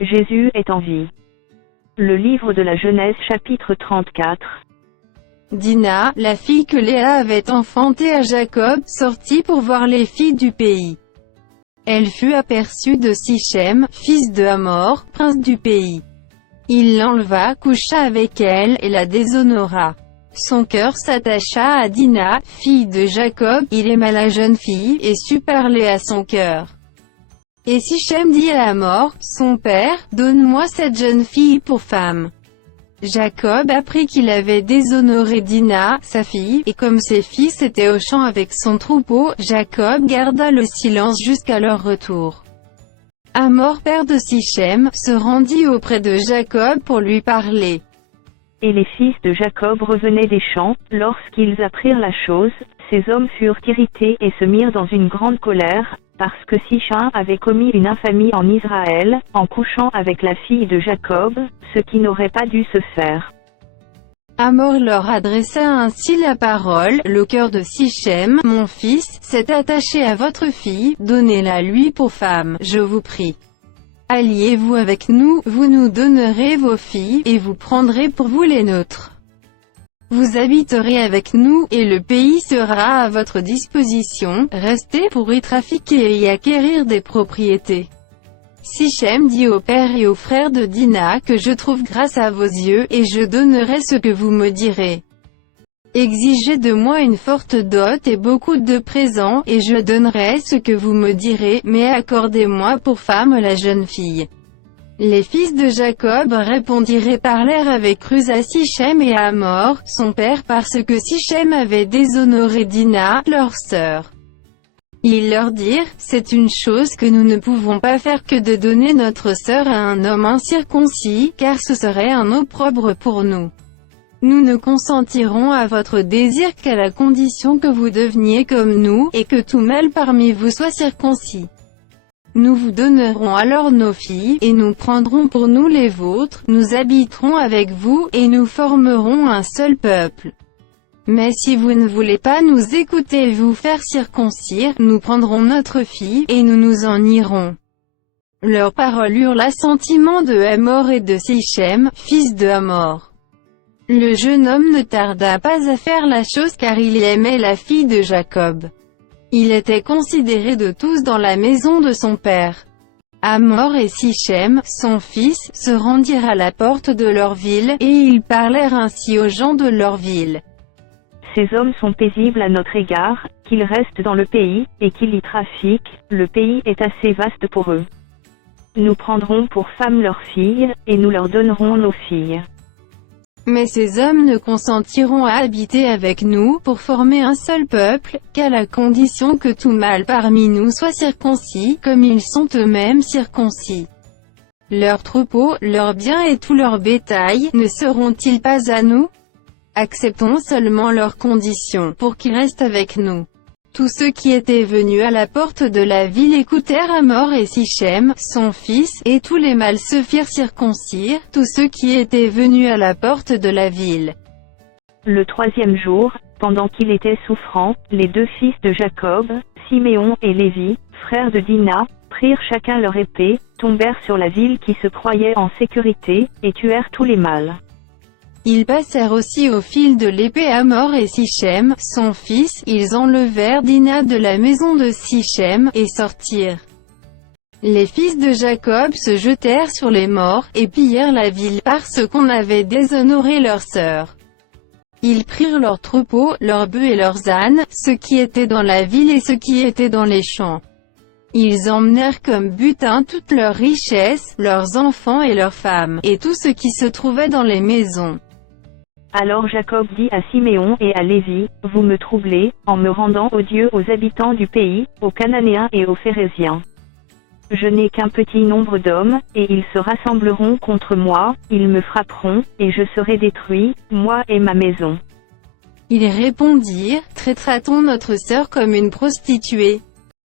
Jésus est en vie. Le livre de la Genèse chapitre 34. Dina, la fille que Léa avait enfantée à Jacob, sortit pour voir les filles du pays. Elle fut aperçue de Sichem, fils de Hamor, prince du pays. Il l'enleva, coucha avec elle, et la déshonora. Son cœur s'attacha à Dina, fille de Jacob, il aima la jeune fille, et sut parler à son cœur. Et Sichem dit à Hamor, son père, donne-moi cette jeune fille pour femme. Jacob apprit qu'il avait déshonoré Dina, sa fille, et comme ses fils étaient au champ avec son troupeau, Jacob garda le silence jusqu'à leur retour. Hamor, père de Sichem, se rendit auprès de Jacob pour lui parler. Et les fils de Jacob revenaient des champs. Lorsqu'ils apprirent la chose, ces hommes furent irrités et se mirent dans une grande colère, parce que Sichem avait commis une infamie en Israël, en couchant avec la fille de Jacob, ce qui n'aurait pas dû se faire. Hamor leur adressa ainsi la parole, le cœur de Sichem, mon fils, s'est attaché à votre fille, donnez-la lui pour femme, je vous prie. Alliez-vous avec nous, vous nous donnerez vos filles, et vous prendrez pour vous les nôtres. Vous habiterez avec nous, et le pays sera à votre disposition, restez pour y trafiquer et y acquérir des propriétés. Sichem dit au père et aux frères de Dina que je trouve grâce à vos yeux, et je donnerai ce que vous me direz. Exigez de moi une forte dot et beaucoup de présents, et je donnerai ce que vous me direz, mais accordez-moi pour femme la jeune fille. Les fils de Jacob répondirent et parlèrent avec ruse à Sichem et à Hamor, son père, parce que Sichem avait déshonoré Dina, leur sœur. Ils leur dirent, c'est une chose que nous ne pouvons pas faire que de donner notre sœur à un homme incirconcis, car ce serait un opprobre pour nous. Nous ne consentirons à votre désir qu'à la condition que vous deveniez comme nous, et que tout mâle parmi vous soit circoncis. Nous vous donnerons alors nos filles, et nous prendrons pour nous les vôtres, nous habiterons avec vous, et nous formerons un seul peuple. Mais si vous ne voulez pas nous écouter et vous faire circoncire, nous prendrons notre fille, et nous nous en irons. Leurs paroles eurent l'assentiment de Hamor et de Sichem, fils de Hamor. Le jeune homme ne tarda pas à faire la chose car il aimait la fille de Jacob. Il était considéré de tous dans la maison de son père. Hamor et Sichem, son fils, se rendirent à la porte de leur ville, et ils parlèrent ainsi aux gens de leur ville. Ces hommes sont paisibles à notre égard, qu'ils restent dans le pays, et qu'ils y trafiquent, le pays est assez vaste pour eux. Nous prendrons pour femmes leurs filles, et nous leur donnerons nos filles. Mais ces hommes ne consentiront à habiter avec nous, pour former un seul peuple, qu'à la condition que tout mâle parmi nous soit circoncis, comme ils sont eux-mêmes circoncis. Leurs troupeaux, leurs biens et tout leur bétail, ne seront-ils pas à nous? Acceptons seulement leurs conditions, pour qu'ils restent avec nous. Tous ceux qui étaient venus à la porte de la ville écoutèrent Hamor et Sichem, son fils, et tous les mâles se firent circoncire, tous ceux qui étaient venus à la porte de la ville. Le troisième jour, pendant qu'il était souffrant, les deux fils de Jacob, Siméon et Lévi, frères de Dina, prirent chacun leur épée, tombèrent sur la ville qui se croyait en sécurité, et tuèrent tous les mâles. Ils passèrent aussi au fil de l'épée Hamor et Sichem, son fils, ils enlevèrent Dina de la maison de Sichem, et sortirent. Les fils de Jacob se jetèrent sur les morts, et pillèrent la ville, parce qu'on avait déshonoré leur sœur. Ils prirent leurs troupeaux, leurs bœufs et leurs ânes, ceux qui étaient dans la ville et ceux qui étaient dans les champs. Ils emmenèrent comme butin toutes leurs richesses, leurs enfants et leurs femmes, et tout ce qui se trouvait dans les maisons. Alors Jacob dit à Siméon et à Lévi, vous me troublez, en me rendant odieux aux habitants du pays, aux Cananéens et aux Phéréziens. Je n'ai qu'un petit nombre d'hommes, et ils se rassembleront contre moi, ils me frapperont, et je serai détruit, moi et ma maison. Ils répondirent, traitera-t-on notre sœur comme une prostituée?